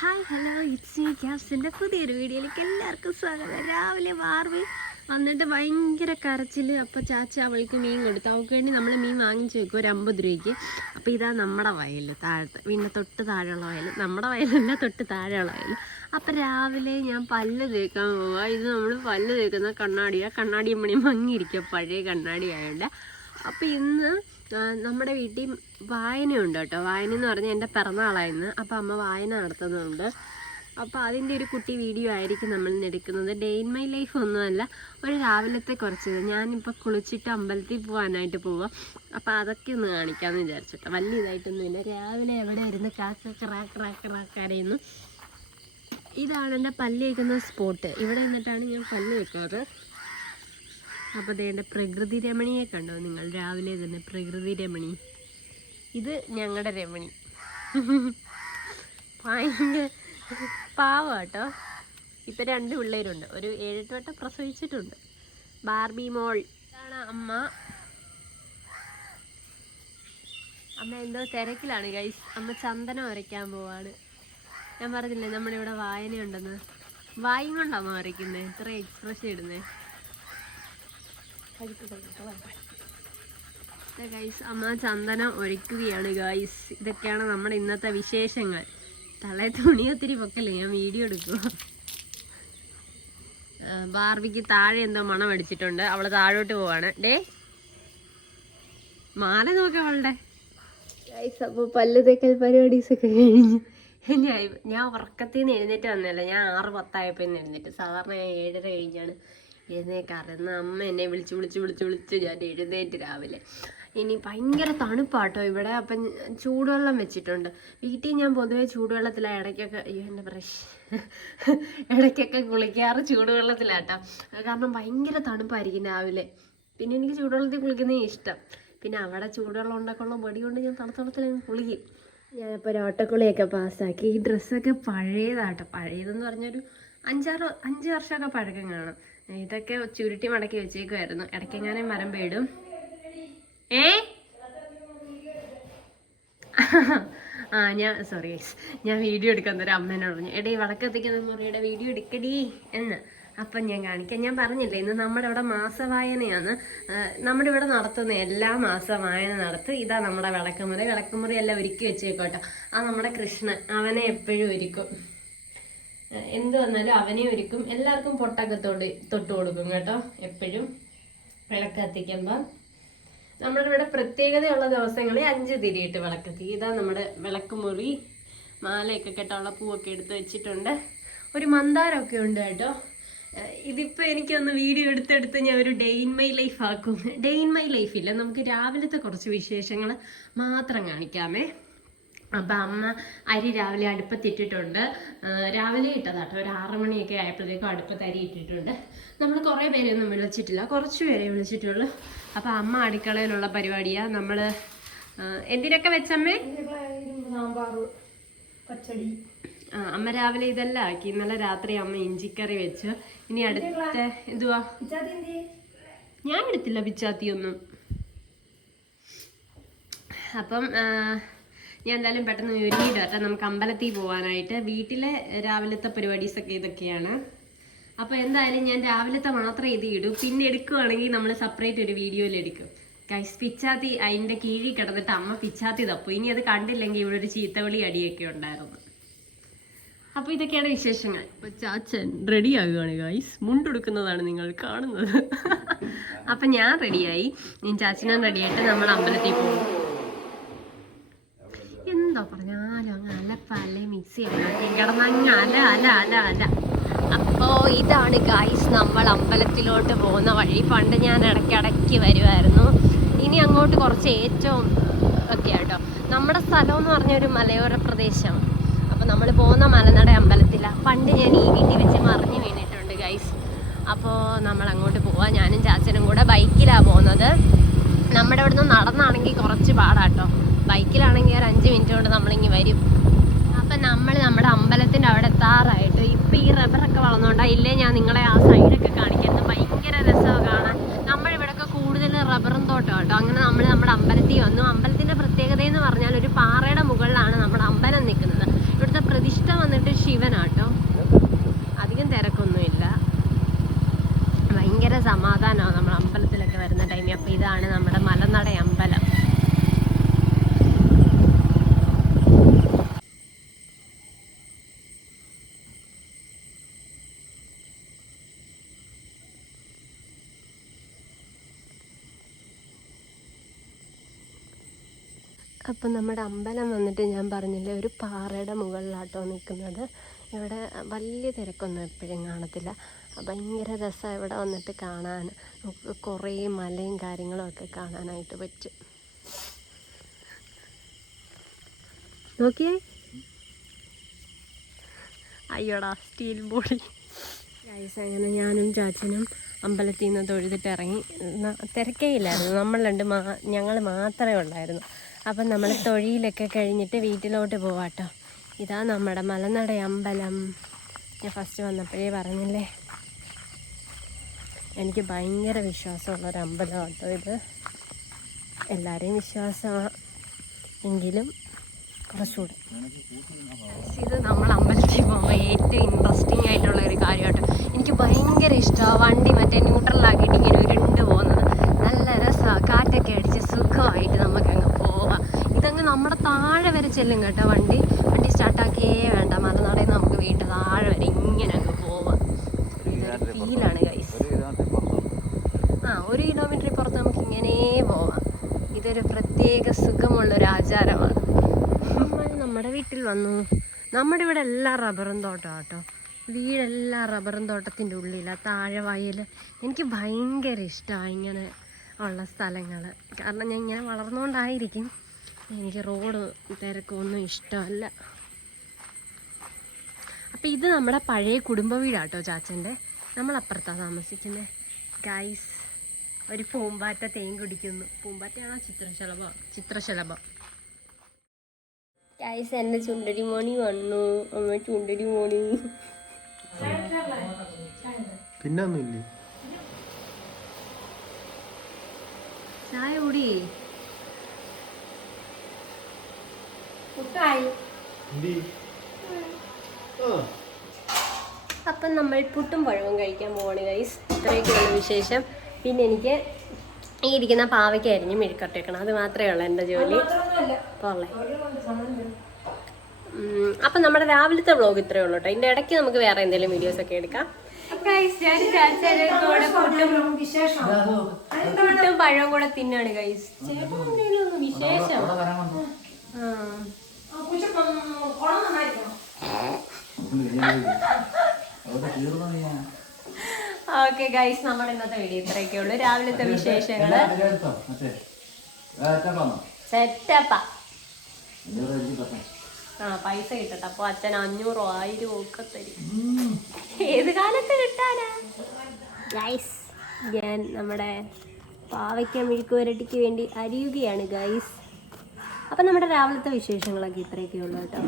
Hi hello it's me ക്യാപ്സിന്റെ പുതിയൊരു വീഡിയോയിലേക്ക് എല്ലാവർക്കും സ്വാഗതം. രാവിലെ വാർവി വന്നിട്ട് ഭയങ്കര കരച്ചിൽ അപ്പോൾ ചാച്ച അവൾക്ക് മീൻ കൊടുത്തു. അവൾക്ക് വേണ്ടി നമ്മൾ മീൻ വാങ്ങിച്ച് വെക്കും ഒരു അമ്പത് രൂപയ്ക്ക്. അപ്പോൾ ഇതാ നമ്മുടെ വയൽ താഴത്ത് പിന്നെ തൊട്ട് താഴെയുള്ള വയൽ നമ്മുടെ വയലല്ല തൊട്ട് താഴെയുള്ള വയൽ അപ്പോൾ രാവിലെ ഞാൻ പല്ല് തേക്കാൻ പോവുക ഇത് നമ്മൾ പല്ല് തേക്കുന്ന കണ്ണാടിയാണ് കണ്ണാടി മണി മങ്ങിയിരിക്കുക പഴയ കണ്ണാടി ആയതുകൊണ്ട് അപ്പോൾ ഇന്ന് നമ്മുടെ വീട്ടിൽ വായനയുണ്ട് കേട്ടോ. വായന എന്ന് പറഞ്ഞാൽ എന്റെ പിറന്നാളായിരുന്നു അപ്പോൾ അമ്മ വായന നടത്തുന്നുണ്ട്. അപ്പോൾ അതിന്റെ ഒരു കുട്ടി വീഡിയോ ആയിരിക്കും നമ്മൾ എടുക്കുന്നത്. ഡേ ഇൻ മൈ ലൈഫ് ഒന്നുമല്ല ഒരു രാവിലത്തെ കുറച്ച് ഞാനിപ്പോൾ കുളിച്ചിട്ട് അമ്പലത്തിൽ പോകാനായിട്ട് പോവാം. അപ്പോൾ അതൊക്കെ ഒന്ന് കാണിക്കാമെന്ന് വിചാരിച്ചിട്ടോ. വലിയ ഇതായിട്ടൊന്നുമില്ല രാവിലെ എവിടെ ഇരുന്ന് കാക്ക ക്രാ ക്രാ ക്രാ കരയുന്നു. ഇതാണ് എന്റെ പല്ല് വയ്ക്കുന്ന സ്പോട്ട്. ഇവിടെ നിന്നിട്ടാണ് ഞാൻ പല്ല് വെക്കാറ് അപ്പോൾ ദേണ്ട പ്രകൃതി രമണിയെ കണ്ടോ? നിങ്ങൾ രാവിലെ തന്നെ പ്രകൃതി രമണി. ഇത് ഞങ്ങളുടെ രമണി. ഭയങ്കര പാവ കേട്ടോ ഇപ്പം രണ്ട് പിള്ളേരുണ്ട്. ഒരു ഏഴെട്ട് വട്ടം പ്രസവിച്ചിട്ടുണ്ട്. ബാർബി മോൾ. ഇതാണ് അമ്മ. അമ്മ എന്തോ തിരക്കിലാണ് ഗൈസ് അമ്മ ചന്ദനം വരയ്ക്കാൻ പോവാണ്. ഞാൻ പറഞ്ഞില്ലേ നമ്മുടെ ഇവിടെ വായനയുണ്ടെന്ന്? വായും കൊണ്ടാണോ വരയ്ക്കുന്നത് ഇത്ര എക്സ്പ്രഷൻ ഇടുന്നേ. ഗൈസ് അമ്മ ചന്ദനം ഒരുക്കുകയാണ്. ഗൈസ് ഇതൊക്കെയാണ് നമ്മുടെ ഇന്നത്തെ വിശേഷങ്ങൾ. തലേ തുണി ഒത്തിരി പൊക്കല്ലേ? ഞാൻ വീഡിയോ എടുക്കുക ബാർബിക്ക് താഴെ എന്തോ മണം അടിച്ചിട്ടുണ്ട്. അവൾ താഴോട്ട് പോവാണ്. ഡേ മാല നോക്കാം അവളുടെ. ഗൈസ് അപ്പോൾ പല്ല് തേക്കൽ പരിപാടീസ് ഒക്കെ കഴിഞ്ഞു. ഞാൻ ഉറക്കത്തിൽ നിന്ന് എഴുന്നേറ്റ് വന്നല്ല ഞാൻ ആറ് പത്തായപ്പോൾ എഴുന്നേറ്റ്. സാധാരണ ഞാൻ ഏഴര കഴിഞ്ഞാണ്. എഴുന്നേക്കാറ്. കറന്ന അമ്മ എന്നെ വിളിച്ച് വിളിച്ച് വിളിച്ച് വിളിച്ച് ഞാൻ എഴുന്നേറ്റ് രാവിലെ. ഇനി ഭയങ്കര തണുപ്പാട്ടോ ഇവിടെ. അപ്പം ചൂടുവെള്ളം വെച്ചിട്ടുണ്ട്. വീട്ടിൽ ഞാൻ പൊതുവേ ചൂടുവെള്ളത്തിലാണ് ഇടയ്ക്കൊക്കെ അയ്യോ എന്റെ ബ്രഷ് ഇടയ്ക്കൊക്കെ കുളിക്കാറ് ചൂടുവെള്ളത്തിലാട്ടോ. കാരണം ഭയങ്കര തണുപ്പായിരിക്കും രാവിലെ. പിന്നെ എനിക്ക് ചൂടുവെള്ളത്തിൽ കുളിക്കുന്നേ ഇഷ്ടം. പിന്നെ അവിടെ ചൂടുവെള്ളം ഉണ്ടാക്കുള്ള പൊടി കൊണ്ട് ഞാൻ തണുത്തളത്തിൽ കുളിക്കും. ഞാനിപ്പോൾ ഒരു ഓട്ടക്കുളിയൊക്കെ പാസ്സാക്കി. ഈ ഡ്രസ്സൊക്കെ പഴയതാട്ടോ. പഴയതെന്ന് പറഞ്ഞൊരു അഞ്ചാറ് അഞ്ച് വർഷമൊക്കെ പഴക്കം കാണും. ഇതൊക്കെ ചുരുട്ടി മടക്കി വെച്ചേക്കുമായിരുന്നു ഇടയ്ക്കെങ്ങാനും മരം പേടും. ഏ? ആ ഞാൻ സോറി ഞാൻ വീഡിയോ എടുക്കാൻ ഒരു അമ്മേനോട് പറഞ്ഞു എടേ വിളക്കത്തിക്കുന്ന മുറിയുടെ വീഡിയോ എടുക്കടി. എന്ന്. അപ്പം ഞാൻ കാണിക്കാം. ഞാൻ പറഞ്ഞില്ലേ ഇന്ന് നമ്മുടെ ഇവിടെ മാസവായനയാണ്. നമ്മുടെ ഇവിടെ നടത്തുന്ന എല്ലാ മാസവായന നടത്തും. ഇതാ നമ്മുടെ വിളക്കുമുറി വിളക്കുമുറി എല്ലാം ഒരുക്കി വെച്ചേക്കോട്ടോ ആ നമ്മുടെ കൃഷ്ണൻ അവനെ എപ്പോഴും ഒരുക്കും. എന്ത് വന്നാലും അവനെ ഒരുക്കും. എല്ലാവർക്കും പൊട്ടൊക്കെ തൊട്ട് തൊട്ട് കൊടുക്കും കേട്ടോ എപ്പോഴും വിളക്ക് കത്തിക്കുമ്പോൾ നമ്മുടെ ഇവിടെ പ്രത്യേകതയുള്ള ദിവസങ്ങളിൽ അഞ്ച് തിരിയിട്ട് വിളക്ക് വിളക്കത്തി. ഇതാ നമ്മുടെ വിളക്ക് മുറി മാലയൊക്കെ കെട്ടുള്ള പൂവൊക്കെ എടുത്ത് വെച്ചിട്ടുണ്ട്. ഒരു മന്ദാരമൊക്കെ ഉണ്ട് കേട്ടോ. ഇതിപ്പോൾ ഇതിപ്പോ എനിക്കൊന്ന് വീഡിയോ എടുത്തെടുത്ത് ഞാൻ ഒരു ഡേ ഇൻ മൈ ലൈഫ് ആക്കും. ഡേ ഇൻ മൈ ലൈഫില്ല നമുക്ക് രാവിലത്തെ കുറച്ച് വിശേഷങ്ങൾ മാത്രം കാണിക്കാമേ. അപ്പം അമ്മ അരി രാവിലെ അടുപ്പത്തിട്ടിട്ടുണ്ട്. രാവിലെ ഇട്ടതാട്ടോ. ഒരു ആറ് മണിയൊക്കെ ആയപ്പോഴത്തേക്കും അടുപ്പത്ത് അരി ഇട്ടിട്ടുണ്ട്. നമ്മൾ കുറേ പേരെയൊന്നും വിളിച്ചിട്ടില്ല. കുറച്ച് പേരെ വിളിച്ചിട്ടുള്ളൂ. അപ്പം അമ്മ അടുക്കളയിലുള്ള പരിപാടിയാണ് നമ്മൾ എന്തിനൊക്കെ വെച്ചമ്മേ? പച്ചടി ആ, അമ്മ രാവിലെ ഇതെല്ലാം ആക്കി. ഇന്നലെ രാത്രി അമ്മ ഇഞ്ചിക്കറി വെച്ചു. ഇനി അടുത്ത എന്തുവാ? ഞാൻ എടുത്തില്ല പിച്ചാത്തിയൊന്നും. അപ്പം ഞാൻ എന്തായാലും പെട്ടെന്ന് ഒരുങ്ങിയിട്ട് വരട്ടെ. നമുക്ക് അമ്പലത്തിൽ പോകാനായിട്ട് വീട്ടിലെ രാവിലത്തെ പരിപാടീസൊക്കെ ഇതൊക്കെയാണ്. അപ്പോൾ എന്തായാലും ഞാൻ രാവിലത്തെ മാത്രം ഇത് ഇടും. പിന്നെ എടുക്കുവാണെങ്കിൽ നമ്മൾ സെപ്പറേറ്റ് ഒരു വീഡിയോയിൽ എടുക്കും. ഗൈസ് പിച്ചാത്തി അതിന്റെ കീഴിൽ കിടന്നിട്ട് അമ്മ പിച്ചാത്തി തപ്പു. ഇനി അത് കണ്ടില്ലെങ്കിൽ ഇവിടെ ഒരു ചീത്തവിളി അടിയൊക്കെ ഉണ്ടായിരുന്നു. അപ്പോൾ ഇതൊക്കെയാണ് വിശേഷങ്ങൾ. അപ്പോൾ ചാച്ചൻ റെഡി ആകുകയാണ് ഗൈസ് മുണ്ടെടുക്കുന്നതാണ് നിങ്ങൾ കാണുന്നത്. അപ്പം ഞാൻ റെഡിയായി ഞാൻ ചാച്ചനും റെഡിയായിട്ട് നമ്മൾ അമ്പലത്തിൽ പോകും എന്തോ പറഞ്ഞാലും അങ്ങ് അലപ്പല്ലേ അപ്പോൾ ഇതാണ് ഗൈസ് നമ്മൾ അമ്പലത്തിലോട്ട് പോകുന്ന വഴി. പണ്ട് ഞാൻ ഇടയ്ക്കിടയ്ക്ക് വരുമായിരുന്നു ഇനി അങ്ങോട്ട് കുറച്ച് ഏറ്റവും ഒക്കെ ആട്ടോ. നമ്മുടെ സ്ഥലം എന്ന് പറഞ്ഞ ഒരു മലയോര പ്രദേശമാണ്. അപ്പോൾ നമ്മൾ പോകുന്ന മലനട അമ്പലത്തിലാണ് പണ്ട് ഞാൻ ഈ വീട്ടിൽ വെച്ച് മറിഞ്ഞു വീണിട്ടുണ്ട് ഗൈസ് അപ്പോൾ നമ്മൾ അങ്ങോട്ട് പോവാം. ഞാനും ചാച്ചനും കൂടെ ബൈക്കിലാണ് പോകുന്നത്. നമ്മുടെ ഇവിടുന്ന് നടന്നാണെങ്കിൽ കുറച്ച് പാടാട്ടോ. ബൈക്കിലാണെങ്കിൽ ഒരു അഞ്ച് മിനിറ്റ് കൊണ്ട് നമ്മളിങ്ങി വരും. അപ്പം നമ്മൾ നമ്മുടെ അമ്പലത്തിന്റെ അവിടെ എത്താറായിട്ട് ഇപ്പം ഈ റബ്ബറൊക്കെ വളർന്നുകൊണ്ടാണ് ഇല്ലേ ഞാൻ നിങ്ങളെ ആ സൈഡൊക്കെ കാണിക്കുന്നത് ഭയങ്കര രസമാണ് കാണാൻ. നമ്മളിവിടെയൊക്കെ കൂടുതൽ റബ്ബറും തോട്ടം കേട്ടോ അങ്ങനെ നമ്മൾ നമ്മുടെ അമ്പലത്തിൽ വന്നു. അമ്പലത്തിന്റെ പ്രത്യേകത എന്ന് പറഞ്ഞാൽ ഒരു പാറയുടെ മുകളിലാണ് നമ്മുടെ അമ്പലം നിൽക്കുന്നത്. ഇവിടുത്തെ പ്രതിഷ്ഠ വന്നിട്ട് ശിവനാട്ടോ. അധികം തിരക്കൊന്നുമില്ല. ഭയങ്കര സമാധാനമാണ് നമ്മൾ അമ്പലത്തിലൊക്കെ വരുന്ന ടൈമിൽ അപ്പോൾ ഇതാണ് നമ്മുടെ മലനട അമ്പലം അപ്പം നമ്മുടെ അമ്പലം വന്നിട്ട് ഞാൻ പറഞ്ഞില്ലേ ഒരു പാറയുടെ മുകളിലാട്ടോ നിൽക്കുന്നത്. ഇവിടെ വലിയ തിരക്കൊന്നും എപ്പോഴും കാണത്തില്ല. ഭയങ്കര രസമാണ് ഇവിടെ വന്നിട്ട് കാണാൻ. കുറേ മലയും കാര്യങ്ങളും ഒക്കെ കാണാനായിട്ട് പറ്റും. നോക്കിയേ? അയ്യോടാ സ്റ്റീൽ ബോഡി ഗൈസ് അങ്ങനെ ഞാനും ചാച്ചനും അമ്പലത്തിൽ നിന്ന് തൊഴുതിട്ട് ഇറങ്ങി. ന- തിരക്കേ ഇല്ലായിരുന്നു. നമ്മൾ രണ്ട് മാ ഞങ്ങൾ മാത്രമേ ഉള്ളായിരുന്നു. അപ്പം നമ്മൾ തൊഴിലൊക്കെ കഴിഞ്ഞിട്ട് വീട്ടിലോട്ട് പോവാട്ടോ. ഇതാ നമ്മുടെ മലനട അമ്പലം. ഞാൻ ഫസ്റ്റ് വന്നപ്പോഴേ പറഞ്ഞില്ലേ? എനിക്ക് ഭയങ്കര വിശ്വാസമുള്ള ഒരു അമ്പലം കേട്ടോ ഇത്. എല്ലാവരെയും വിശ്വാസമാണ് എങ്കിലും കുറച്ചുകൂടെ. ഇത് നമ്മൾ അമ്പലത്തിൽ പോകുമ്പോൾ ഏറ്റവും ഇൻട്രസ്റ്റിംഗ് ആയിട്ടുള്ള ഒരു കാര്യമായിട്ട് എനിക്ക് ഭയങ്കര ഇഷ്ടമാണ് വണ്ടി മറ്റേ ന്യൂട്രലാക്കിയിട്ട് ഇങ്ങനെ ഉരുണ്ട് പോകുന്നത്. നല്ല രസമാണ് കാറ്റൊക്കെ അടിച്ച് സുഖമായിട്ട് നമുക്കങ്ങ് പോവാം ഇതങ്ങ് നമ്മുടെ താഴെ വരെ ചെല്ലും കേട്ടോ വണ്ടി. വണ്ടി സ്റ്റാർട്ടാക്കിയേ വേണ്ട. മലനാടയിൽ നമുക്ക് വീട്ടിൽ താഴെ വരെ ഇങ്ങനെ അങ്ങ് പോവാം. ഫീലാണ് ഗൈസ് ആ ഒരു കിലോമീറ്ററിൽ പുറത്ത് നമുക്ക് ഇങ്ങനെ പോവാം. ഇതൊരു പ്രത്യേക സുഖമുള്ളൊരു ആചാരമാണ്. നമ്മൾ നമ്മുടെ വീട്ടിൽ വന്നു. നമ്മുടെ ഇവിടെ എല്ലാ റബ്ബറും തോട്ടം കേട്ടോ വീടെല്ലാം റബ്ബറും തോട്ടത്തിന്റെ ഉള്ളിലാണ് താഴെ വയൽ എനിക്ക് ഭയങ്കര ഇഷ്ടമാണ് ഇങ്ങനെ ഉള്ള സ്ഥലങ്ങൾ കാരണം ഞാൻ ഇങ്ങനെ വളർന്നുകൊണ്ടായിരിക്കും എനിക്ക് റോഡ് തിരക്കൊന്നും ഇഷ്ടമല്ല. അപ്പോൾ ഇത് നമ്മുടെ പഴയ കുടുംബ വീടാട്ടോ ചാച്ചന്റെ. നമ്മളപ്പുറത്താണ് താമസിക്കുന്നത് ഗൈസ് ഒരു പൂമ്പാറ്റ തേൻ കുടിക്കുന്നു. പൂമ്പാറ്റയാണോ ചിത്രശലഭം? ചിത്രശലഭം. ഗൈസ് എന്റെ ചുണ്ടരി മോണി വന്നു. അമ്മ ചുണ്ടരി മോണി പിന്നൊന്നുമില്ലേ? ചായ കുടി. പുട്ടായി അപ്പം നമ്മൾ പുട്ടും പഴവും കഴിക്കാൻ പോവാണ് ഗൈസ് ഇത്രയൊക്കെയുള്ള വിശേഷം. പിന്നെ എനിക്ക് ഈ ഇരിക്കുന്ന പാവയ്ക്ക് അരിഞ്ഞ് മെഴുക്കട്ടേക്കണം അത് മാത്രമേ ഉള്ളൂ എന്റെ ജോലി. അപ്പോൾ അപ്പം നമ്മുടെ രാവിലത്തെ വ്ളോഗ് ഇത്രയേ ഉള്ളൂ കേട്ടോ. ഇതിന്റെ ഇടയ്ക്ക് നമുക്ക് വേറെ എന്തെങ്കിലും വീഡിയോസ് ഒക്കെ എടുക്കാം. ഞാൻ വിശേഷം. പുട്ടും പഴവും കൂടെ തിന്നാണ് ഗൈസ് ചേട്ടൻ വിശേഷം? ആ. ഓക്കെ ഗൈസ് നമ്മുടെ ഇന്നത്തെ വീഡിയോ ഇത്രയൊക്കെ ഉള്ളൂ. രാവിലത്തെ വിശേഷങ്ങൾ? സെറ്റപ്പാ ആ. പൈസ കിട്ടട്ടെ. അപ്പൊ അച്ഛൻ അഞ്ഞൂറോ ആയിരം ഒക്കെ തരും. ഏത് കാലത്ത് കിട്ടാനാ? ഗൈസ് ഞാൻ നമ്മുടെ പാവയ്ക്ക മെഴുക്ക് വരട്ടിക്ക് വേണ്ടി അരിയുകയാണ് ഗൈസ് അപ്പം നമ്മുടെ രാവിലത്തെ വിശേഷങ്ങളൊക്കെ ഇത്രയൊക്കെ ഉള്ളൂ കേട്ടോ.